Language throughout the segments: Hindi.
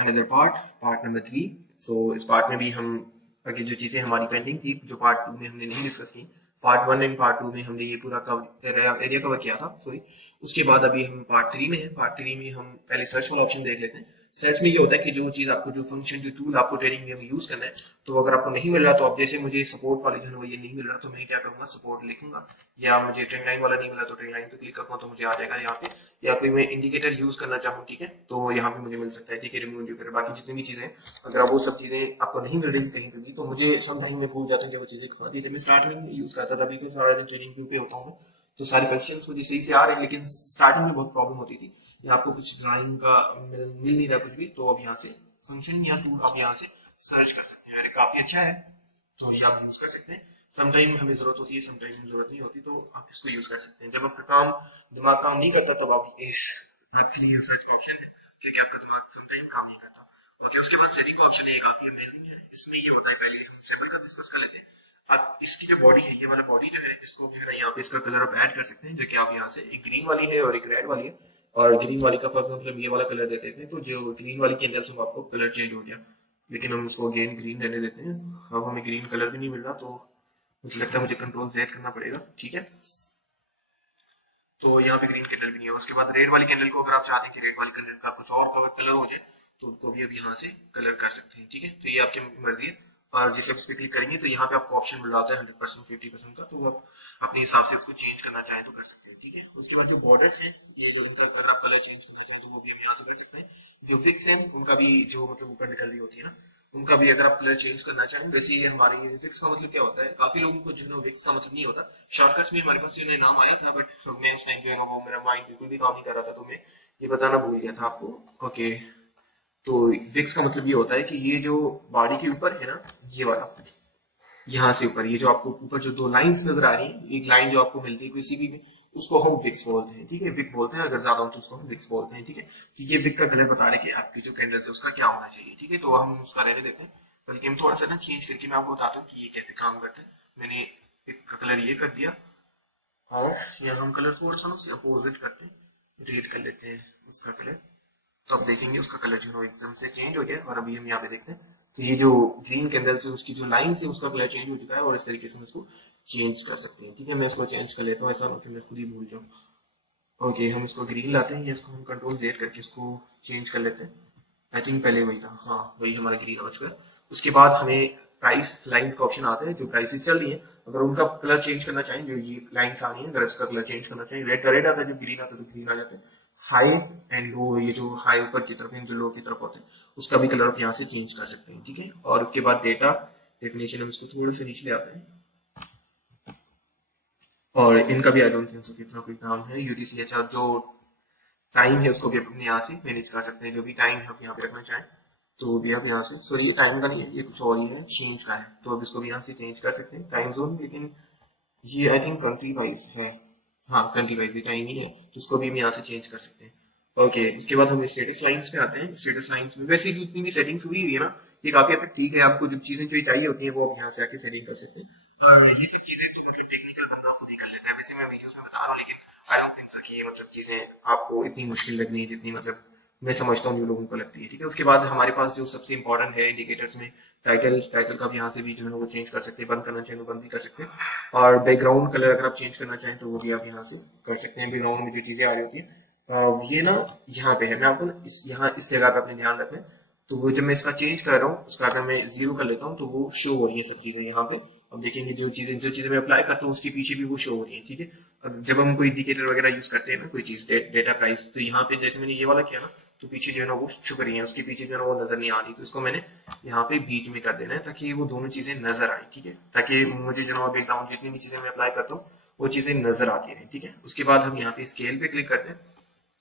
Another part number 3। सो इस पार्ट में भी हम आगे जो चीजें हमारी पेंडिंग थी, जो पार्ट 2 में हमने नहीं डिस्कस की, पार्ट 1 एंड पार्ट 2 में हमने ये पूरा एरिया कवर किया था, सॉरी। उसके बाद अभी हम पार्ट 3 में है। पार्ट 3 में हम पहले सर्च वाला ऑप्शन देख लेते हैं। सर्च में ये होता है कि जो चीज आपको, जो फंक्शन, जो टूल आपको ट्रेडिंग में यूज करना है, तो अगर आपको नहीं मिल रहा, तो अब जैसे मुझे सपोर्ट वाले जो है वो ये नहीं मिल रहा, तो मैं क्या करूंगा, सपोर्ट लिखूंगा। या मुझे ट्रेंड लाइन वाला नहीं मिला तो ट्रेंड लाइन पे क्लिक करूंगा, तो मुझे आ जाएगा यहाँ पे। या कोई मैं इंडिकेटर यूज करना चाहूँ, ठीक है, तो यहाँ पे मुझे मिल सकता है, ठीक है, रिमूव इंडिकेटर। बाकी जितनी भी चीजें, अगर वो सब चीजें आपको नहीं मिल रही कहीं पे भी, तो मुझे सम टाइम में भूल जाता हूँ कि वो चीजें कहाँ थी। जब मैं स्टार्ट में यूज करता था, अभी तो सारा दिन ट्रेडिंग व्यू पे होता हूँ, तो सारे फंक्शंस मुझे सही से आ रहे हैं, लेकिन स्टार्टिंग में बहुत प्रॉब्लम होती थी। या आपको कुछ ड्राइंग का मिल नहीं रहा कुछ भी, तो अब यहाँ से फंक्शन या टूल आप यहाँ से सर्च कर सकते हैं। अरे काफी अच्छा है, तो ये आप यूज कर सकते हैं। समटाइम हमें जरूरत होती है, समटाइम हमें जरूरत नहीं होती, तो आप इसको यूज कर सकते हैं। जब आपका दिमाग काम नहीं करता, तब आप इस एक्चुअली सर्च का ऑप्शन है, क्योंकि आपका दिमाग समटाइम काम नहीं करता। ओके, उसके बाद सेटिंग का ऑप्शन है, ये काफी अमेजिंग है। इसमें ये होता है, पहले हम सेबल का डिस्कस कर लेते हैं। आप इसकी जो बॉडी है, ये वाला बॉडी जो है, इसको जो है यहाँ पे इसका कलर आप ऐड कर सकते हैं, जो कि आप यहाँ से, एक ग्रीन वाली है और एक रेड वाली है। और ग्रीन वाली का फॉर एग्जाम्पल ये वाला कलर देते थे, तो जो ग्रीन वाली की एंगल से आपको कलर चेंज हो गया, लेकिन हम उसको अगेन ग्रीन रहने देते हैं। अब हमें ग्रीन कलर भी नहीं मिल रहा, तो मुझे लगता है मुझे कंट्रोल जेड करना पड़ेगा, ठीक है। तो यहाँ पे ग्रीन कैंडल भी नहीं है। उसके बाद रेड वाली कैंडल को अगर आप चाहते हैं कि रेड वाली कैंडल का कुछ और कलर हो जाए, तो उनको भी अब यहाँ से कलर कर सकते हैं, ठीक है। तो ये आपकी मर्जी है। और जिस पे क्लिक करेंगे तो यहाँ पे आपको ऑप्शन मिल जाता है 100%, 50% का, तो आप अपने हिसाब से इसको चेंज करना चाहें तो कर सकते हैं, ठीक है। उसके बाद जो बॉर्डर्स है, ये जो इनका अगर आप कलर चेंज करना चाहें तो वो भी हम यहाँ से कर सकते हैं। जो फिक्स है उनका भी, जो मतलब ऊपर निकल रही होती है ना, उनका भी अगर आप कलर चेंज करना चाहें। वैसे ये हमारे विक्स का मतलब क्या होता है, काफी लोगों को जो है विक्स का मतलब नहीं होता। शॉर्टकट्स में हमारे पास जो नाम आया था, बट मैं उस टाइम जो है ना, वो मेरा माइंड बिल्कुल भी काम नहीं कर रहा था, तो मैं ये बताना भूल गया था आपको। ओके, तो विक्स का मतलब ये होता है कि ये जो बॉडी के ऊपर है ना, ये वाला, यहाँ से ऊपर, ये जो आपको ऊपर जो दो लाइंस नजर आ रही है, एक लाइन जो आपको मिलती है किसी भी में, उसको हम विक्स बोलते हैं, ठीक है। विक बोलते हैं, अगर ज्यादा हो तो उसको हम विक्स बोलते हैं, ठीक है। तो ये विक का कलर बता रहे कि आपकी जो कैंडल है उसका क्या होना चाहिए, ठीक है। तो हम उसका रहने देते हैं, बल्कि हम थोड़ा सा ना चेंज करके मैं आपको बताता हूँ कि ये कैसे काम करता है। मैंने विक का कलर ये कर दिया, और यहाँ हम कलर थोड़ा सा ना अपोजिट करते हैं, रेड कर लेते हैं उसका कलर। तो आप देखेंगे उसका कलर जो है एकदम से चेंज हो गया। और अभी हम यहाँ पे देखते हैं, तो ये जो ग्रीन कैंडल से उसकी जो लाइन से उसका कलर चेंज हो चुका है, और इस तरीके से हम इसको चेंज कर सकते हैं, ठीक है। मैं इसको चेंज कर लेता हूँ, ऐसा ना कि मैं खुद ही भूल जाऊँ। ओके, हम इसको ग्रीन लाते हैं, या इसको हम कंट्रोल जेड करके इसको चेंज कर लेते हैं। आई थिंक पहले वही था, हाँ वही हमारा ग्रीन हो चुका है। उसके बाद हमें प्राइस लाइंस का ऑप्शन आता है, जो प्राइसेस चल रही है, अगर उनका कलर चेंज करना चाहें, जो ये लाइंस आ रही है, अगर इसका कलर चेंज करना चाहें, रेड का रेड आता है, जब ग्रीन आता है तो ग्रीन आ जाता है। हाई एंड लो, ये जो हाई ऊपर की तरफ है, जो लो की तरफ होते हैं, उसका भी कलर आप यहाँ से चेंज कर सकते हैं, ठीक है। और उसके बाद डेटा डेफिनेशन, हम इसको थोड़े से नीचे ले आते हैं, और इनका भी आई डोंट थिंक सो कितना कोई काम है। यूटीसीएचआर जो टाइम है, उसको भी अपने यहाँ से मैनेज कर सकते हैं, जो भी टाइम है आप यहाँ पे रखना चाहें, तो भी आप यहाँ से, सॉरी ये टाइम का नहीं है, ये कुछ और ही है, चेंज का है, तो अब इसको भी यहाँ से चेंज कर सकते हैं टाइम जोन। लेकिन ये आई थिंक कंट्री वाइज है, हाँ कंट्री वाइज ये टाइम ही है, तो इसको भी हम यहाँ से चेंज कर सकते हैं। ओके, इसके बाद हम स्टेटस लाइंस पे आते हैं। स्टेटस लाइंस में वैसे जितनी भी सेटिंग्स हुई हुई है ना, ये काफी हद तक ठीक है। आपको जो चीजें जो चाहिए होती है, वो आप यहाँ से आके सेटिंग कर सकते हैं। और ये सब चीजें तो मतलब टेक्निकल बंदा खुद ही कर लेता है, वैसे मैं वीडियोस में बता रहा हूँ, लेकिन आई डोंट थिंक सो कि ये मतलब चीजें आपको इतनी मुश्किल लगनी है जितनी मतलब मैं समझता हूँ जो लोगों को लगती है, ठीक है। उसके बाद हमारे पास जो सबसे इंपॉर्टेंट है इंडिकेटर्स में, टाइटल का भी यहाँ से भी जो है वो चेंज कर सकते हैं, बंद करना चाहें तो बंद भी कर सकते हैं। और बैकग्राउंड कलर अगर आप चेंज करना चाहें तो वो भी आप यहाँ से कर सकते हैं। बैकग्राउंड में जो चीजें आ रही होती है, ये ना यहाँ पे है, मैं आपको ना इस जगह पे अपने ध्यान रखना है। तो वो जब मैं इसका चेंज कर रहा हूँ, उसका अगर मैं 0 कर लेता हूँ, तो वो शो हो रही है सब चीजें यहाँ पे। अब देखेंगे जो चीजें मैं अप्लाई करता हूँ, उसके पीछे भी वो शो हो रही है, ठीक है। अब जब हम कोई इंडिकेटर वगैरह यूज करते हैं ना, कोई चीज डेटा प्राइस, तो यहाँ पे जैसे मैंने ये वाला किया ना, तो पीछे जो है ना वो छुप रही है, उसके पीछे जो है ना वो नजर नहीं आ रही, तो इसको मैंने यहाँ पे बीच में कर देना है, ताकि वो दोनों चीजें नजर आए, ठीक है। ताकि मुझे जो है बैकग्राउंड जितनी भी चीजें मैं अप्लाई करता हूँ, वो चीजें नजर आती रहे, ठीक है। उसके बाद हम यहाँ पे स्केल पे क्लिक करते हैं।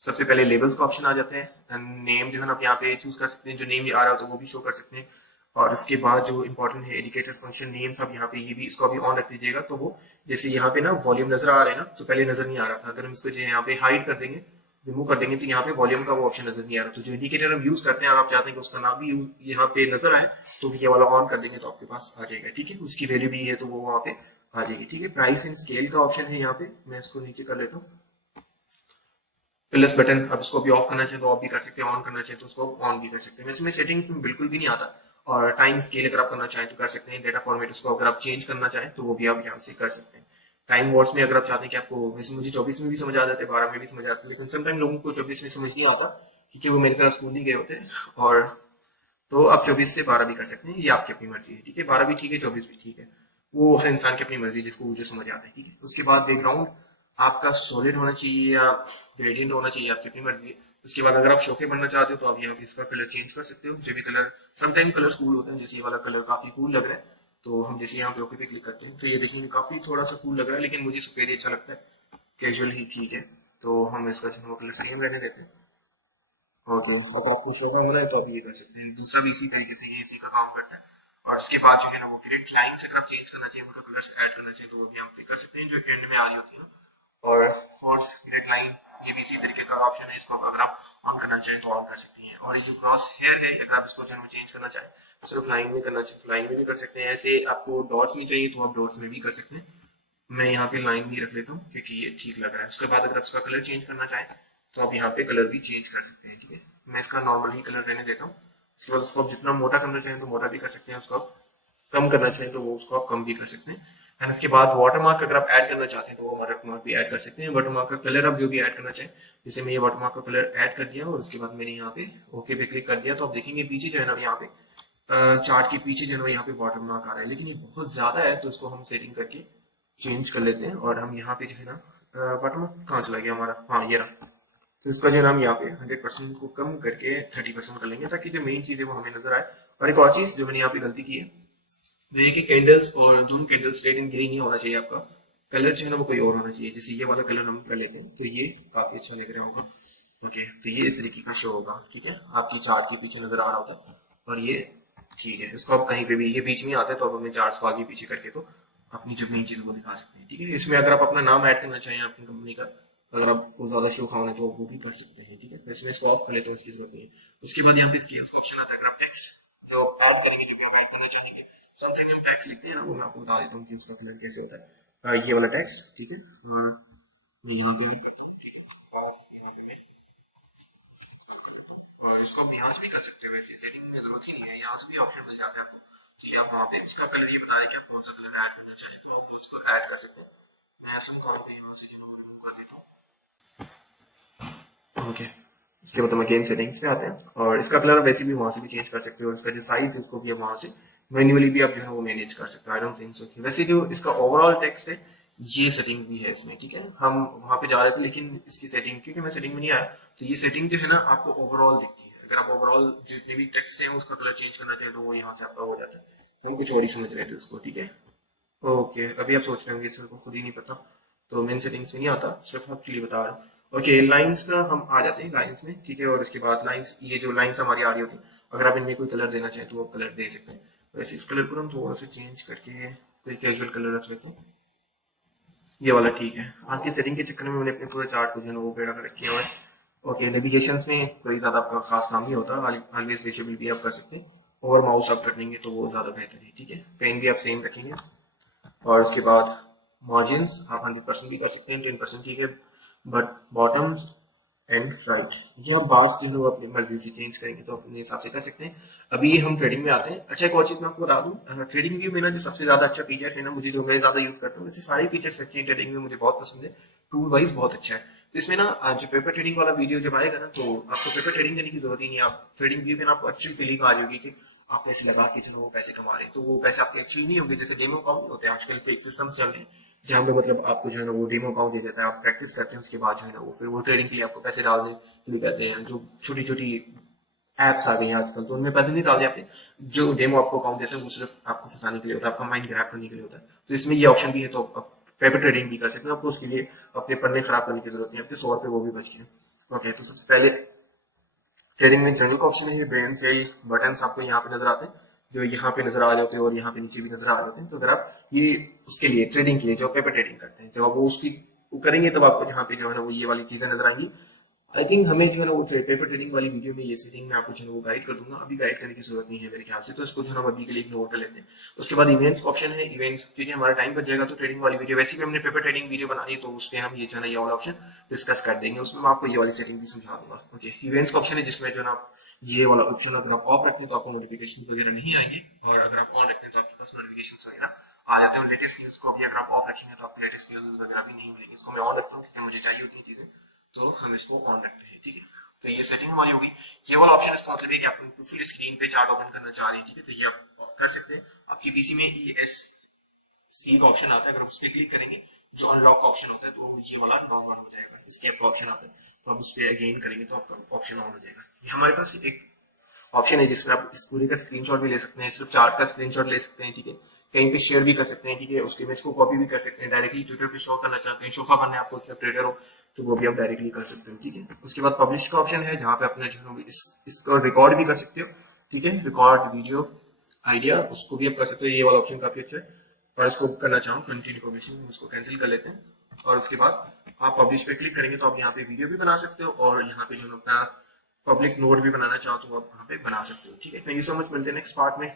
सबसे पहले लेबल्स का ऑप्शन आ जाता है, नेम जो है ना आप यहाँ पे चूज कर सकते हैं, जो नेम आ रहा हो तो वो भी शो कर सकते हैं। और उसके बाद जो इंपॉर्टेंट है इंडिकेटर फंक्शन नेम्स, आप यहाँ पे ये भी इसको अभी ऑन रख दीजिएगा, तो वो जैसे यहाँ पे ना वॉल्यूम नजर आ रहा है ना, तो पहले नजर नहीं आ रहा था, अगर हम इसको जो यहाँ पे हाइड कर देंगे, रिमूव कर देंगे, तो यहाँ पे वॉल्यूम का वो ऑप्शन नजर नहीं आ रहा। तो जो इंडिकेटर हम यूज करते हैं, अगर आप चाहते हैं कि उसका नाम भी यहाँ पे नजर आए, तो ये वाला ऑन कर देंगे तो आपके पास आ जाएगा, ठीक है। उसकी वैल्यू भी है तो वो वहाँ पे आ जाएगी, ठीक है। प्राइस एंड स्केल का ऑप्शन है यहाँ पे, मैं इसको नीचे कर लेता हूँ। प्लस बटन, अब इसको भी ऑफ करना चाहे तो ऑफ भी कर सकते हैं, ऑन करना चाहे तो उसको ऑन भी कर सकते हैं। इसमें सेटिंग बिल्कुल भी नहीं आता। और टाइम स्केल अगर आप करना चाहें तो कर सकते हैं। डेटा फॉर्मेट उसको अगर आप चेंज करना चाहें तो वो भी आप यहाँ से कर सकते हैं। टाइम वर्ड्स में अगर आप चाहते हैं कि आपको, वैसे मुझे 24 में भी समझ आ जाते हैं, 12 में भी समझ आते हैं, लेकिन समटाइम लोगों को 24 में समझ नहीं आता क्योंकि वो मेरी तरह स्कूल नहीं गए होते हैं। और तो आप 24 से 12 भी कर सकते हैं, ये आपकी अपनी मर्जी है, ठीक है। 12 भी ठीक है, 24 भी ठीक है, वो हर इंसान की अपनी मर्जी, जिसको जो समझ आता है, ठीक है। उसके बाद बैकग्राउंड आपका सॉलिड होना चाहिए या ग्रेडियंट होना चाहिए, आपकी अपनी मर्जी है। उसके बाद अगर आप शोफे बनना चाहते हो तो आप यहाँ पे इसका कलर चेंज कर सकते हो, जो भी कलर, समटाइम कलर कूल होते हैं, जैसे ये वाला कलर काफी कूल लग रहा है, तो हम जैसे यहाँ पे ओके पे क्लिक करते हैं तो ये देखेंगे काफी थोड़ा सा कूल लग रहा है, लेकिन मुझे सफेद ही अच्छा लगता है, कैजुअल ही ठीक है। तो हम इसका जो कलर सेम रहने देते हैं। ओके, अगर आपको शो का होना है तो आप ये कर सकते हैं। दूसरा भी इसी तरीके से ये इसी का काम करता है। और उसके बाद जो है ना वो ग्रिड लाइन्स अगर आप चेंज करना चाहिए, मतलब कलर्स ऐड करना चाहिए, तो वो भी हम पे कर सकते हैं, जो एंड में आ रही होती है। और हॉर्स ग्रिड लाइन, ये भी इसी तरीके का ऑप्शन है, इसको अगर आप ऑन करना चाहें तो ऑन कर सकती हैं। और ये जो क्रॉस हेयर है, अगर आप इसको जो चेंज करना चाहें, सिर्फ लाइन में करना चाहिए तो लाइन में भी कर सकते हैं। ऐसे आपको डॉट्स में चाहिए तो आप डॉट्स में भी कर सकते हैं। मैं यहाँ पे लाइन भी रख लेता हूँ क्योंकि ये ठीक लग रहा है। उसके बाद अगर आप इसका कलर चेंज करना चाहें तो आप यहाँ पे कलर भी चेंज कर सकते हैं, ठीक है। मैं इसका नॉर्मल ही कलर रहने देता हूँ। उसके बाद उसको आप जितना मोटा करना चाहें तो मोटा भी कर सकते हैं, उसको आप कम करना चाहें तो वो उसको आप कम भी कर सकते हैं। एंड इसके बाद वाटरमार्क अगर आप ऐड करना चाहते हैं तो वो वाटरमार्क भी ऐड कर सकते हैं। वाटरमार्क का कलर आप जो भी ऐड करना चाहें, जैसे मैं ये वाटरमार्क का कलर ऐड कर दिया और उसके बाद मैंने यहाँ पे ओके पे क्लिक कर दिया, तो आप देखेंगे पीछे जो है ना यहाँ पे चार्ट के पीछे जो है ना यहाँ पे वाटरमार्क आ रहा है, लेकिन ये बहुत ज्यादा है तो इसको हम सेटिंग करके चेंज कर लेते हैं। और हम यहाँ पे जो है ना वाटरमार्क कहाँ चला गया हमारा, हाँ ये रहा। तो इसका जो है ना हम यहाँ पे 100% को कम करके 30% कर लेंगे, ताकि जो मेन चीज है वो हमें नजर आए। और एक और चीज जो मैंने यहाँ पे गलती की है वो ये कि कैंडल्स और दोनों कैंडल्स रेड एंड ग्रीन नहीं होना चाहिए, आपका कलर जो है ना वो कोई और होना चाहिए। जैसे ये वाला कलर हम कर लेते हैं तो ये काफी अच्छा लग रहा होगा। ओके, तो ये इस तरीके का शो होगा, ठीक है, आपकी चार्ट के पीछे नजर आ रहा होता है। और ये ठीक है, इसको आप कहीं पे भी, ये बीच में आता है तो आप अपने चार्ट्स को आगे पीछे करके तो अपनी जो मेन चीज वो दिखा सकते हैं, ठीक है। इसमें अगर आप अपना नाम ऐड करना चाहें अपनी कंपनी का, अगर आपको ज्यादा शो खाना है तो वो भी कर सकते हैं, ठीक है। तो इसमें इसको ऑफ कर लेते हैं, इसकी जरूरत नहीं है। उसके बाद यहाँ पे स्केल्स का ऑप्शन आता है। अगर आप टेक्स्ट जो ऐड करेंगे, जो भी आप ऐड करना चाहेंगे, समटाइम हम टैक्स लिखते हैं ना, वो मैं आपको बता देता हूँ कि उसका कलर कैसे होता है। ये वाला टैक्स, ठीक है, और मैं यहाँ पे भी करता हूँ, ठीक है। और यहाँ पे मैं, और इसको हम यहाँ से भी कर सकते हैं, वैसे सेटिंग में जरूरत ही नहीं है, यहाँ से भी ऑप्शन मिल जाता है आपको। तो आप वहाँ पे इसका कलर ये बता रहे हैं कि आप कौन सा कलर ऐड करना चाहें तो आप उसको ऐड कर सकते हैं। मैं इसको यहाँ से जो रिमूव कर देता हूँ। ओके, इसके बाद हम अगेन सेटिंग्स में आते हैं और इसका कलर वैसे भी वहां से भी चेंज कर सकते हो, और इसका जो साइज है उसको भी आप वहां से मैन्युअली भी आप जो है वो मैनेज कर सकते हो। I don't think so. वैसे जो इसका ओवरऑल टेक्स्ट है, ये सेटिंग भी है इसमें, ठीक है। हम वहां पे जा रहे थे लेकिन इसकी सेटिंग, क्योंकि मैं सेटिंग में नहीं आया, तो ये सेटिंग जो है ना आपको ओवरऑल दिखती है। अगर आप ओवरऑल जितने भी टेक्स्ट है उसका कलर चेंज करना चाहिए तो वो यहाँ से आपका हो जाता है। हम कुछ और ही समझ रहे थे उसको, ठीक है। ओके, अभी आप सोच रहे होंगे सर को खुद ही नहीं पता, तो मेन सेटिंग्स में नहीं आता, सिर्फ आपके लिए बता रहा हूँ। ओके, लाइंस का हम आ जाते हैं लाइंस में, ठीक है। और इसके बाद लाइंस, ये जो लाइंस हमारी आ रही होती है, अगर आप इनमें कोई कलर देना चाहें तो आप कलर दे सकते हैं। वैसे इस कलर को हम थोड़ा सा चेंज करके कोई कैजुअल कलर रख लेते हैं, ये वाला ठीक है। आपकी सेटिंग के चक्कर में मैंने अपने पूरे चार्ट को जो है वो बेड़ा कर रखी है। ओके, नेविगेशंस में कोई ज्यादा आपका खास नाम नहीं होता, ऑलवेज विजिबल भी आप कर सकते हैं, और माउस आप कर देंगे तो वो ज्यादा बेहतर है, ठीक है। पेन भी आप सेम रखेंगे। और उसके बाद मार्जिन्स आप 100% भी कर सकते हैं, 10% ठीक है, बट बॉटम एंड राइट ये आप बार्स जो है वो अपनी मर्जी से चेंज करेंगे तो अपने हिसाब से कर सकते हैं। अभी हम ट्रेडिंग में आते हैं। अच्छा, एक और चीज मैं आपको बता दूं, ट्रेडिंग व्यू में ना जो सबसे ज्यादा अच्छा फीचर है ना, मुझे जो मैं ज्यादा यूज करता हूँ, वैसे सारे फीचर्स अच्छे हैं ट्रेडिंग में, मुझे बहुत पसंद है, टूल वाइज बहुत अच्छा है। तो इसमें ना जो पेपर ट्रेडिंग वाला वीडियो जब आएगा ना, तो आपको पेपर ट्रेडिंग करने की जरूरत ही नहीं है। आप ट्रेडिंग व्यू में ना आपको अच्छी फीलिंग आ रही होगी कि आप पैसे लगा के चलो वो पैसे कमा रहे हैं, तो वो पैसे आपके एक्चुअली नहीं होंगे। जैसे डेमो अकाउंट होते हैं आजकल, फेक सिस्टम्स चल रहे हैं जहाँ पे मतलब आपको जो है ना वो डेमो अकाउंट दे देता है, आप प्रैक्टिस करते हैं, उसके बाद जो है ना वो फिर वो ट्रेडिंग के लिए आपको पैसे डालने के लिए कहते हैं। जो छोटी छोटी एप्स आ गई हैं आजकल, तो उनमें पैसे नहीं डालते आपके, जो डेमो आपको अकाउंट देते हैं वो सिर्फ आपको फंसाने के लिए होता है, आपका माइंड खराब करने के लिए होता है। तो इसमें ये ऑप्शन भी है, तो आप पेपर ट्रेडिंग भी कर सकते हैं। आपको उसके लिए अपने पन्ने खराब करने की जरूरत नहीं है, आपके 100 रुपए वो भी बच गए। ओके, तो सबसे पहले ट्रेडिंग में जनरल का ऑप्शन है, बाय एंड सेल बटन आपको यहाँ पे नजर आते हैं, जो यहाँ पे नजर आ रहे होते हैं और यहाँ पे नीचे भी नजर आ रहे होते हैं। तो अगर आप ये उसके लिए ट्रेडिंग के लिए जो पेपर ट्रेडिंग करते हैं, जब आप वो उसकी वो करेंगे तब आपको यहाँ पे जो है ना वो ये वाली चीजें नजर आएंगी। आई थिंक हमें जो है ना वो पेपर ट्रेडिंग वाली वीडियो में ये सेटिंग में आपको जो है वो गाइड कर दूंगा, अभी गाइड करने की जरूरत नहीं है मेरे ख्याल से, तो इसको जो है हम अभी के लिए इग्नोर कर लेते हैं। उसके बाद इवेंट्स का ऑप्शन है, इवेंट्स क्योंकि हमारा टाइम बच जाएगा तो ट्रेडिंग वाली वीडियो वैसे भी हमने पेपर ट्रेडिंग वीडियो बनानी है, तो उसमें हम ये जो है ना ये वाला ऑप्शन डिस्कस कर देंगे, उसमें मैं आपको ये वाली सेटिंग भी समझा दूंगा। ओके, इवेंट्स का ऑप्शन है जिसमें जो है ना ये वाला ऑप्शन अगर आप ऑफ रखते हैं तो आपको नोटिफिकेशन वगैरह नहीं आएंगे, और अगर आप ऑन रखते हैं तो आपके पास नोटिफिकेशन वगैरह आ जाते हैं। और लेटेस्ट न्यूज को भी अगर आप ऑफ रखेंगे तो आपको लेटेस्ट न्यूज वगैरह भी नहीं मिलेंगी। इसको मैं ऑन रखता हूँ क्योंकि मुझे चाहिए होती है चीजें, तो हम इसको ऑन रखते हैं। ठीक है, तो ये सेटिंग हमारी होगी। ये वाला ऑप्शन इसका मतलब है कि आप फुल स्क्रीन पे चार्ट ओपन करना चाह रहे हैं, ठीक है, तो ये आप कर सकते हैं। आपकी पीसी में ESC का ऑप्शन आता है, अगर उस पर क्लिक करेंगे जो अनलॉक का ऑप्शन होता है तो ये वाला नॉर्मल हो जाएगा, स्केप का ऑप्शन आता है, तो आप उस पर अगेन करेंगे तो आपका ऑप्शन ऑन हो जाएगा। ये हमारे पास एक ऑप्शन है जिसमें आप इस पूरे का स्क्रीनशॉट भी ले सकते हैं, सिर्फ चार्ट का स्क्रीनशॉट ले सकते हैं, ठीक है, कहीं पे शेयर भी कर सकते हैं, ठीक है, उसके इमेज को कॉपी भी कर सकते हैं, डायरेक्टली ट्विटर पे शो करना चाहते हैं, शोफा करना है आपको, ट्रेडर हो तो वो भी आप डायरेक्टली कर सकते हो। ठीक है, उसके बाद पब्लिश का ऑप्शन है जहां पे अपने जो इसको रिकॉर्ड भी कर सकते हो, ठीक है, रिकॉर्ड वीडियो आइडिया उसको भी आप कर सकते हो। ये वाला ऑप्शन काफी अच्छा है, और इसको करना चाहूँ कंटिन्यू पब्लिशिंग, उसको कैंसिल कर लेते हैं, और उसके बाद आप पब्लिश पे क्लिक करेंगे तो आप यहाँ पे वीडियो भी बना सकते हो, और यहाँ पे जो अपना पब्लिक नोट भी बनाना चाहो तो आप वहाँ पे बना सकते हो। ठीक है, थैंक यू सो मच, मिलते हैं नेक्स्ट पार्ट में।